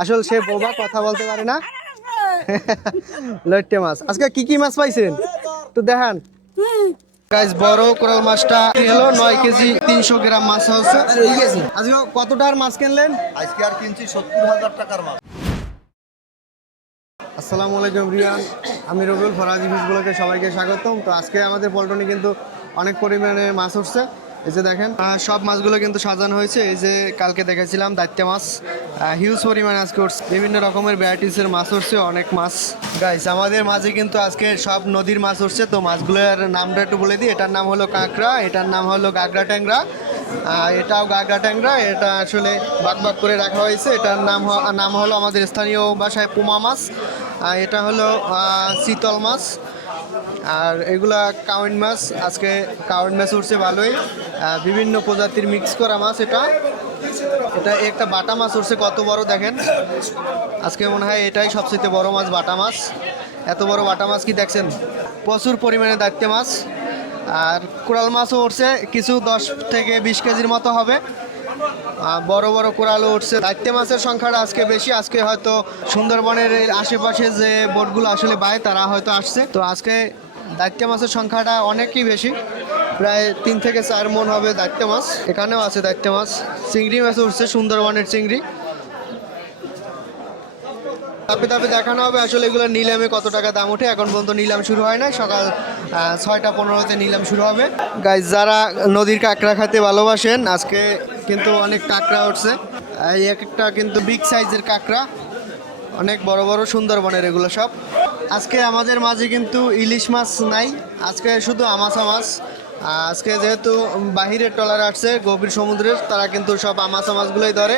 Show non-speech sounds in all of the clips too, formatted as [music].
আসলে সে বোবা কথা বলতে পারে না। লইট্টে মাছ। আজকে কি কি মাছ পাইছেন? তো দেখান। গাইজ বড় কোরাল মাছটা হলো নয় কেজি তিনশো গ্রাম মাছ হচ্ছে আজকে কতটার মাছ কিনলেন? আজকে আর কিনছি সত্তর হাজার টাকার মাল আসসালামু আলাইকুম রিয়ান। আমি রবিউল ফরাজি ফিশগুলোকে সবাইকে স্বাগতম। তো আজকে আমাদের পল্টনে কিন্তু অনেক পরিমাণে মাছ উঠছে। এই যে দেখেন সব মাছগুলো কিন্তু সাজানো হয়েছে। এই যে কালকে দেখেছিলাম দায়িত্ব মাছ। হিউজ পরিমাণে আজকে উঠছে। বিভিন্ন রকমের ভ্যারাইটিসের মাছ উঠছে, অনেক মাছ। গাইস আমাদের মাঝে কিন্তু আজকে সব নদীর মাছ উঠছে, তো মাছগুলোর নামটা একটু বলে দিই। এটার নাম হলো কাঁকড়া, এটার নাম হলো গাগরা ট্যাংরা। এটাও গাগরা ট্যাংরা, এটা আসলে বাক বাক করে রাখা হয়েছে। এটার নাম নাম হলো আমাদের স্থানীয় ভাষায় পুমা মাছ। এটা হলো শীতল মাছ। আর এগুলা কাউন মাছ। আজকে কাউন মাছ উঠছে ভালোই। বিভিন্ন প্রজাতির মিক্স করা মাছ এটা। এটা একটা বাটা মাছ উঠছে, কত বড় দেখেন। আজকে মনে হয় এটাই সবচেয়ে বড় মাছ, বাটা মাছ। এত বড় বাটা মাছ কি দেখছেন? প্রচুর পরিমাণে দায়িত্ব মাছ। আর কোরাল মাছও উঠছে, কিছু দশ থেকে বিশ কেজির মতো হবে। বড় বড় কোরালও উঠছে। দায়িত্ব মাছের সংখ্যাটা আজকে বেশি। আজকে হয়তো সুন্দরবনের আশেপাশে যে বোটগুলো আসলে বায়, তারা হয়তো আসছে। তো আজকে দায়িত্ব মাছের সংখ্যাটা অনেকই বেশি। প্রায় তিন থেকে চার মন হবে দায়িত্ব মাছ। এখানেও আছে দায়িত্ব মাছ। চিংড়ি মাছ উঠছে, সুন্দরবনের চিংড়ি। তাপে তাপে দেখানো হবে আসলে এগুলো নিলামে কত টাকা দাম ওঠে। এখন পর্যন্ত নিলাম শুরু হয় না সকাল ছয়টা পনেরোতে নিলাম শুরু হবে। গাইজ যারা নদীর কাঁকড়া খেতে ভালোবাসেন, আজকে কিন্তু অনেক কাঁকড়া উঠছে। এক একটা কিন্তু বিগ সাইজের কাঁকড়া। অনেক বড় বড় সুন্দরবনের এগুলো সব। আজকে আমাদের মাঝে কিন্তু ইলিশ মাছ নাই। আজকে শুধু আমাসা মাছ। আজকে যেহেতু বাহিরের টলার আসছে গভীর সমুদ্রের, তারা কিন্তু সব আমাসা মাছগুলোই ধরে।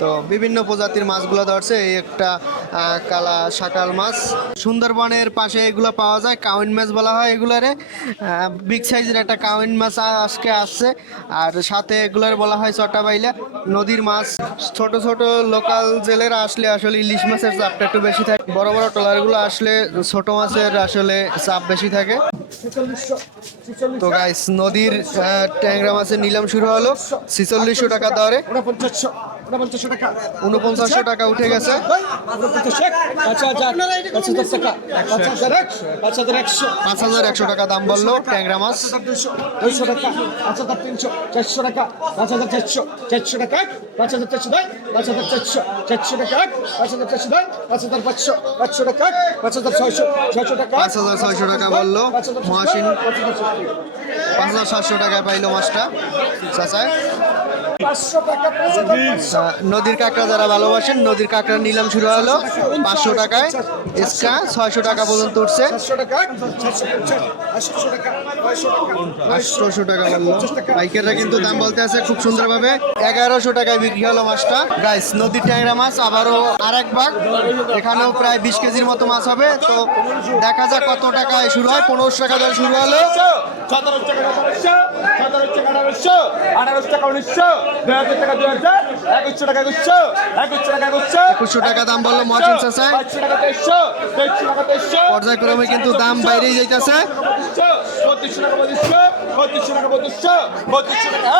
তো বিভিন্ন প্রজাতির মাছগুলো ধরছে, এই একটা কালা শাকাল মাছ। সুন্দরবনের পাশে এগুলো পাওয়া যায় কাউন মাছ বলা হয় এগুলারে। বিগ সাইজের একটা কাউন মাছ আজকে আসছে। আর সাথে এগুলার বলা হয় চটা বাইলা নদীর মাছ। ছোট ছোট লোকাল জেলেরা আসলে আসলে ইলিশ মাছের চাপটা একটু বেশি থাকে। বড় বড় ট্রলারগুলো আসলে ছোট মাছের আসলে চাপ বেশি থাকে। তো গাইস নদীর ট্যাংরা মাছের নিলাম শুরু হলো। ছিচল্লিশশো টাকা দরে। উনপঞ্চাশশো টাকা। উঠে গেছে। পাঁচ হাজার একশো টাকা দাম বলল ট্যাংরা মাছ। দুইশো টাকা পাঁচ হাজার তিনশো চারশো টাকা পাঁচ হাজার চারশো চারশো টাকা পাঁচ হাজার চারশো নয় পাঁচ হাজার চারশো চারশো টাকা পাঁচ হাজার চারশো নয় পাঁচ হাজার পাঁচশো পাঁচশো টাকা পাঁচ হাজার ছয়শো ছয়শো টাকা পাঁচ হাজার ছয়শো টাকা বলল মহাসিন। পাঁচ হাজার সাতশো টাকায় পাইলো মাছটা। চাচায়। নদীর কাঁকড়া যারা ভালোবাসেন নদীর কাঁকড়া নিলাম শুরু হলো। পাঁচশো টাকায়। এক্সট্রা ছয়শো টাকা পর্যন্ত উঠছে। চারশো টাকা আটশোশো বলল। পাইকাররা কিন্তু দাম বলতে আছে খুব সুন্দরভাবে। এগারোশো টাকায় বিক্রি হলো মাছটা। গাইস নদীর ট্যাংরা মাছ আবারও আর এক ভাগ। এখানেও প্রায় বিশ কেজির মতো মাছ হবে। তো দেখা যাক কত টাকায় শুরু হয়। পনেরোশো টাকা ধরে শুরু হলো। টাকা টাকা আঠারোশো টাকা উনিশশো দুই হাজার টাকা দুই হাজার একুশশো টাকা একুশশো একুশশো টাকা একুশশো একুশশো টাকা দাম বলল মহাজন চাচায় বাইশশো টাকা তেইশশো তেইশশো টাকা তেইশশো পর্যায়ক্রমে কিন্তু দাম বাইরেই যাইতেছে। বত্রিশশো টাকা বত্রিশশো বত্রিশশো টাকা বত্রিশশো বত্রিশশো টাকা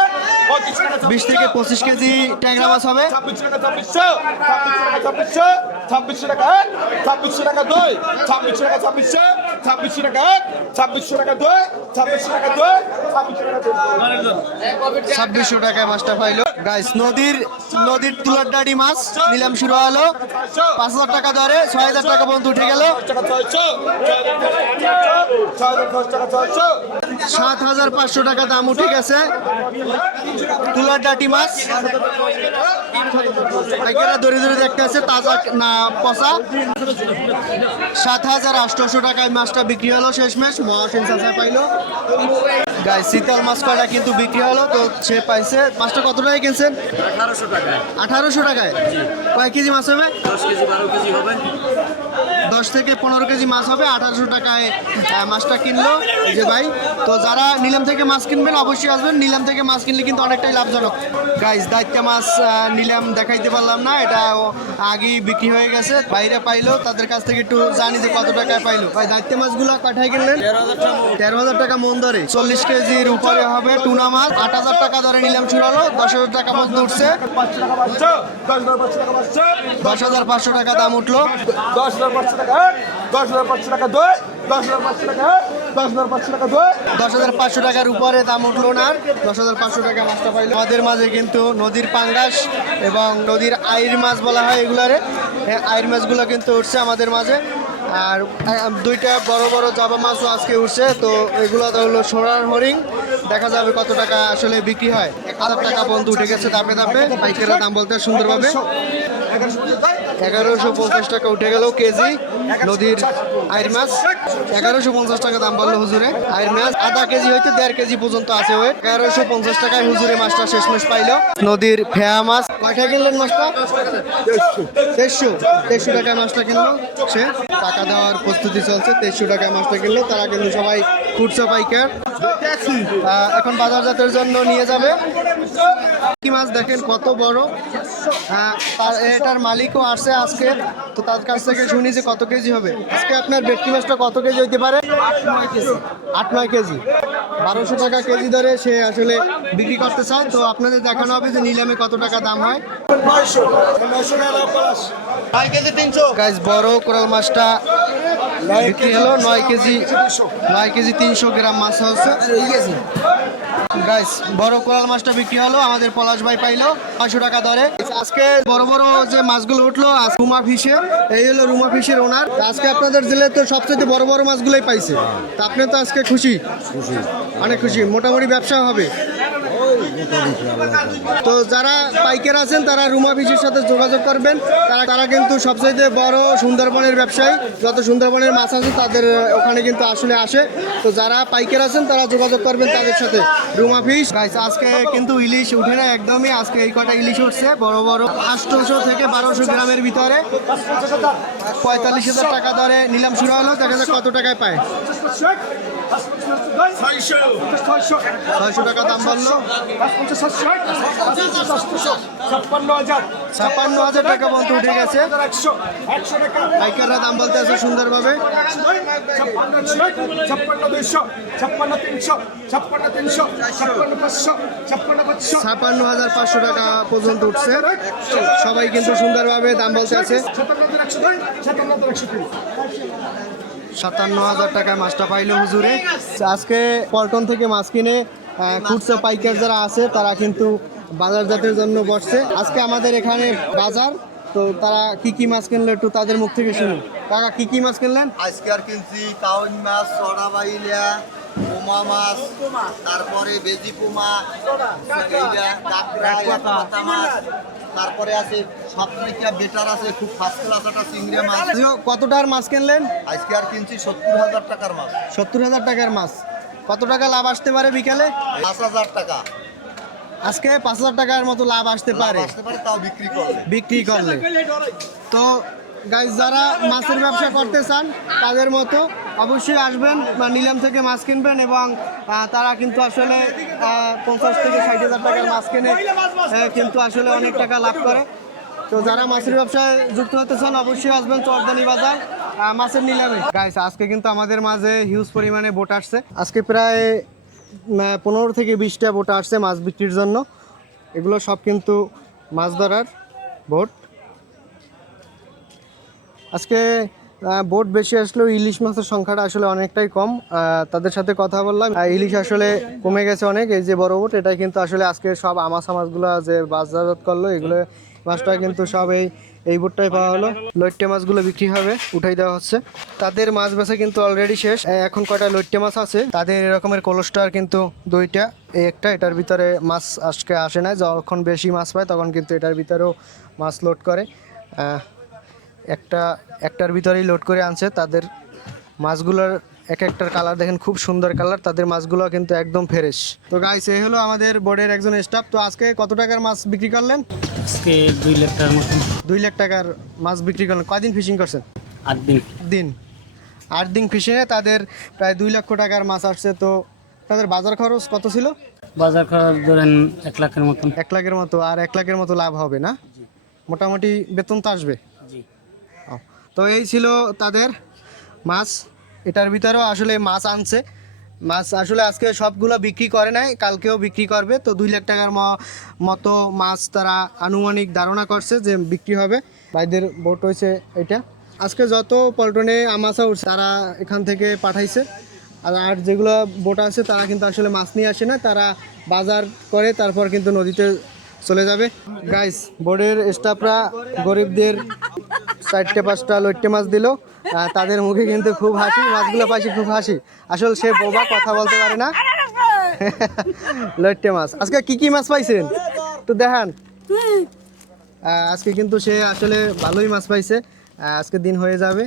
টাকা বিশ থেকে পঁচিশ কেজি ট্যাংরা মাছ হবে। ছাব্বিশশো টাকা ছাব্বিশশো ছাব্বিশশো টাকা ছাব্বিশশো ছাব্বিশশো টাকা ছাব্বিশশো টাকা দুই ছাব্বিশশো টাকা ছাব্বিশশো ছাব্বিশশো টাকা ছাব্বিশশো টাকা দুই ছাব্বিশশো টাকা দুই ছাব্বিশশো টাকায় মাছটা পাইলো। গাইস নদীর নদীর তুলার ডাড়ি মাছ নিলাম শুরু হলো। পাঁচ হাজার টাকা ধরে ছয় হাজার টাকা পর্যন্ত উঠে গেল। সাত হাজার পাঁচশো টাকা দাম উঠে গেছে। তুলার ডাটি মাছ। পাইকাররা দেখতে আছে তাজা না পচা। সাত হাজার আটশোশো টাকায় মাছটা বিক্রি হলো শেষমেশ মহাসেন চাষা পাইলো। গাই শীতল মাছ কয়টা কিন্তু বিক্রি হলো তো সে পাইছে। মাছটা কত টাকায় কিনছেন? আঠারোশো টাকায়। আঠারোশো টাকায়? কয় কেজি মাছ হবে? দশ কেজি বারো কেজি হবে। দশ থেকে পনেরো কেজি মাছ হবে আঠারোশো টাকায় মাছটা কিনলো যে ভাই। তো যারা নিলাম থেকে মাছ কিনবেন অবশ্যই আসবেন। নিলাম থেকে মাছ কিনলে কিন্তু অনেকটাই লাভজনক। গাইজ দায়িত্ব মাছ নিলাম দেখাইতে পারলাম না এটা আগেই বিক্রি হয়ে গেছে। বাইরে পাইলো তাদের কাছ থেকে একটু জানি যে কত টাকায় পাইলো। ভাই দায়িত্ব মাছগুলো কাঠায় কিনলেন? তেরো হাজার টাকা মন ধরে। চল্লিশ কেজির উপরে হবে টুনা মাছ। আট হাজার টাকা ধরে নিলাম ছুড়ালো। দশ হাজার টাকা মতো উঠছে পাঁচশো টাকা বাড়ছে দশ হাজার পাঁচশো টাকা দশ হাজার পাঁচশো টাকা দাম উঠল। দশ হাজার পাঁচশো দশ হাজার পাঁচশো টাকা দুই দশ হাজার পাঁচশো টাকা দশ হাজার পাঁচশো টাকা দুই। দশ হাজার পাঁচশো টাকার উপরে দাম উঠল না। দশ হাজার পাঁচশো টাকা মাছটা পাইলো। আমাদের মাঝে কিন্তু নদীর পাঙ্গাস এবং নদীর আইর মাছ বলা হয় এগুলারে। হ্যাঁ, আইর মাছগুলো কিন্তু উঠছে আমাদের মাঝে। আর দুইটা বড় বড় জাবা মাছও আজকে উঠছে। তো এগুলো হলো সোনার হরিং দেখা যাবে কত টাকা আসলে বিক্রি হয়। এক হাজার টাকা পর্যন্ত উঠে গেছে দাপে দাপে পাইকারের দাম বলতে সুন্দরভাবে এগারোশো পঞ্চাশ টাকা উঠে গেল কেজি নদীর আইর মাছ। এগারোশো পঞ্চাশ টাকা দাম বলল হুজুরে। আইর মাছ আধা কেজি হইতে দেড় কেজি পর্যন্ত আছে ওই। এগারোশো পঞ্চাশ টাকায় হুজুরে মাছটা শেষমেশ পাইলো। নদীর ফেয়া মাছ। কয়টা কিনলেন মাছটা? তেইশশো তেইশশো টাকায় মাছটা কিনলো সে। টাকা দেওয়ার প্রস্তুতি চলছে তেইশশো টাকায় মাছটা কিনলো। তারা কিন্তু সবাই খুচরো পাইকার। এখন বাজারজাতের জন্য নিয়ে যাবে। কি মাছ দেখেন কত বড়। আহ, তার এটার মালিকও আসছে আজকে। তো তার কাছ থেকে শুনি যে কত কেজি হবে। আজকে আপনার ভেটকি মাছটা কত কেজি হইতে পারে? আট নয় কেজি। বারোশো টাকা কেজি ধরে সে আসলে বিক্রি করতে চায়। তো আপনাদের দেখানো হবে যে নিলামে কত টাকা দাম হয়। গাইজ বড় কোরাল মাছটা বিক্রি হলো নয় কেজি নয় কেজি তিনশো গ্রাম মাছ হচ্ছে গাইস বড় কোরাল মাছটা বিক্রি হলো আমাদের পলাশ ভাই পাইলো পাঁচশো টাকা দরে। আজকে বড় বড় যে মাছগুলো উঠল রুমা ফিশে এই হলো রুমা ফিশের ওনার। আজকে আপনাদের জেলে তো সবচেয়ে বড় বড় মাছগুলোই পাইছে। তা আপনি তো আজকে খুশি। অনেক খুশি। মোটামুটি ব্যবসা হবে। তো যারা পাইকার আছেন, তারা রুমা ফিশের সাথে যোগাযোগ করবেন। তারা তারা কিন্তু সবচাইতে বড় সুন্দরবনের ব্যবসায়ী। যত সুন্দরবনের মাছ আছে, তাদের ওখানে কিন্তু আসলে আসে। তো যারা পাইকার আছেন, তারা যোগাযোগ করবেন তাদের সাথে। রুমা ফিশ আজকে কিন্তু ইলিশ উঠে না, একদমই আজকে এই কটা ইলিশ উঠছে, বড় বড়। আটশোশো থেকে বারোশো গ্রামের ভিতরে। পঁয়তাল্লিশ হাজার টাকা দরে নিলাম, শুরু হলো। দেখা যাক কত টাকায় পায়। ছয়শো টাকা দাম ছাপ্পান্ন হাজার ছাপ্পান্ন হাজার টাকা উঠে গেছে। দাম বলতে আছে সুন্দরভাবে। ছাপ্পান্ন হাজার পাঁচশো টাকা পর্যন্ত উঠছে। সবাই কিন্তু সুন্দরভাবে দাম বলতে আছে। সাতান্ন হাজার টাকায় মাছটা পাইলো হুজুরে। আজকে পল্টন থেকে মাছ কিনে খুচরা পাইকার যারা আছে তারা কিন্তু বাজারজাতের জন্য বসছে। আজকে আমাদের এখানে বাজার তো তারা কি কি মাছ কিনলো একটু তাদের মুখ থেকে শুনুন। কাকা কি কি মাছ কিনলেন? আজকে আর কিনছি কাউন মাছ চড়া বাইলা পোমা মাছ তারপরে বেজি পোমা কাঁকড়া মাছ তারপরে আছে সব থেকে বেটার আছে খুব ফার্স্ট ক্লাস একটা চিংড়ি মাছ। কত কতটার মাছ কিনলেন? আজকে আর কিনছি সত্তর হাজার টাকার মাছ। সত্তর হাজার টাকার মাছ। কত টাকা লাভ আসতে পারে বিকালে? পাঁচ হাজার টাকা। আজকে পাঁচ হাজার টাকার মতো লাভ আসতে পারে। আসতে পারে তাও বিক্রি করলে। বিক্রি করলে। তো গাইজ যারা মাছের ব্যবসা করতে চান, তাদের মতো অবশ্যই আসবেন নিলাম থেকে মাছ কিনবেন এবং তারা কিন্তু আসলে পঞ্চাশ থেকে ষাট হাজার টাকার মাছ কিনে কিন্তু আসলে অনেক টাকা লাভ করে। তো যারা মাছের ব্যবসায় যুক্ত হতে চান, অবশ্যই আসবেন চরদানি বাজার মাছের নিলামে। গাইস আজকে কিন্তু আমাদের মাঝে হিউজ পরিমাণে বোট আসছে। আজকে প্রায় পনেরো থেকে বিশটা বোট আসছে মাছ বিক্রির জন্য। এগুলো সব কিন্তু মাছ ধরার বোট। আজকে বোট বেশি আসলেও ইলিশ মাছের সংখ্যাটা আসলে অনেকটাই কম। তাদের সাথে কথা বললাম। ইলিশ আসলে কমে গেছে অনেক। এই যে বড় বোট এটাই কিন্তু আসলে আজকে সব আমাস মাছগুলো যে বাজারজাত করল, এগুলো মাছটা কিন্তু সব এই এই বোটটাই পাওয়া হলো। লইট্টে মাছগুলো বিক্রি হবে, উঠাই দেওয়া হচ্ছে। তাদের মাছ বেচা কিন্তু অলরেডি শেষ। এখন কয়টা লইট্টে মাছ আছে? তাদের এরকমের কোলেস্টার কিন্তু দুইটা, এই একটা, এটার ভিতরে মাছ আজকে আসে না যখন বেশি মাছ পায়, তখন কিন্তু এটার ভিতরেও মাছ লোড করে। একটা একটার ভিতরেই লোড করে আনছে। তাদের মাছগুলোর এক একটার কালার দেখেন খুব সুন্দর কালার তাদের মাছগুলো কিন্তু একদম ফ্রেশ তো গাইস এই হলো আমাদের বোর্ডের একজন স্টাফ তো আজকে কত টাকার মাছ বিক্রি করলেন? আজকে দুই লাখ টাকার মতন দুই লাখ টাকার মাছ বিক্রি করলেন। কয়দিন ফিশিং করছেন? আট দিন। দিন। আট দিন ফিশিংয়ে তাদের প্রায় দুই লক্ষ টাকার মাছ আসছে। তো তাদের বাজার খরচ কত ছিল? বাজার খরচ ধরেন এক লাখের মতন। এক লাখের মতো। আর এক লাখের মতো লাভ হবে না? মোটামুটি বেতন তো আসবে। তো এই ছিল তাদের মাছ। এটার ভিতরেও আসলে মাছ আনছে। মাছ আসলে আজকে সবগুলো বিক্রি করে নাই, কালকেও বিক্রি করবে। তো দুই লাখ টাকার মতো মাছ তারা আনুমানিক ধারণা করছে যে বিক্রি হবে। ভাইদের বোট হয়েছে এটা। আজকে যত পল্টনে আমাশা উঠছে, তারা এখান থেকে পাঠাইছে। আর আর যেগুলো বোট আছে, তারা কিন্তু আসলে মাছ নিয়ে আসে না। তারা বাজার করে, তারপর কিন্তু নদীতে চলে যাবে। গাইস বোর্ডের স্টাফরা গরিবদের চারটে পাঁচটা লইট্টে মাছ দিল। তাদের মুখে কিন্তু খুব হাসি মাছগুলো পাইছে খুব হাসি। আসলে সে বোবা কথা বলতে পারে না। [laughs] লইট্টে মাছ। আজকে কি কি মাছ পাইছেন? তো দেখান। আজকে কিন্তু সে আসলে ভালোই মাছ পাইছে। আজকে দিন হয়ে যাবে।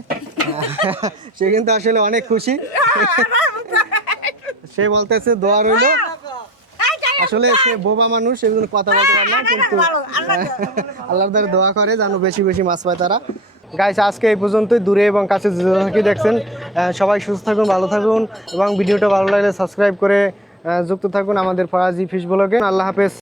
[laughs] সে কিন্তু আসলে অনেক খুশি। [laughs] সে বলতেছে দোয়া রইল। আসলে সে বোবা মানুষ সেগুলো কথা বলতে পারে না কিন্তু আল্লাহর দ্বারা দোয়া করে যেন বেশি বেশি মাছ পায় তারা। গাইস আজকে এই পর্যন্তই। দূরে এবং কাছে থাকি দেখছেন। সবাই সুস্থ থাকুন, ভালো থাকুন এবং ভিডিওটা ভালো লাগলে সাবস্ক্রাইব করে যুক্ত থাকুন আমাদের ফরাজি ফিশ ব্লগে আল্লাহ হাফেজ।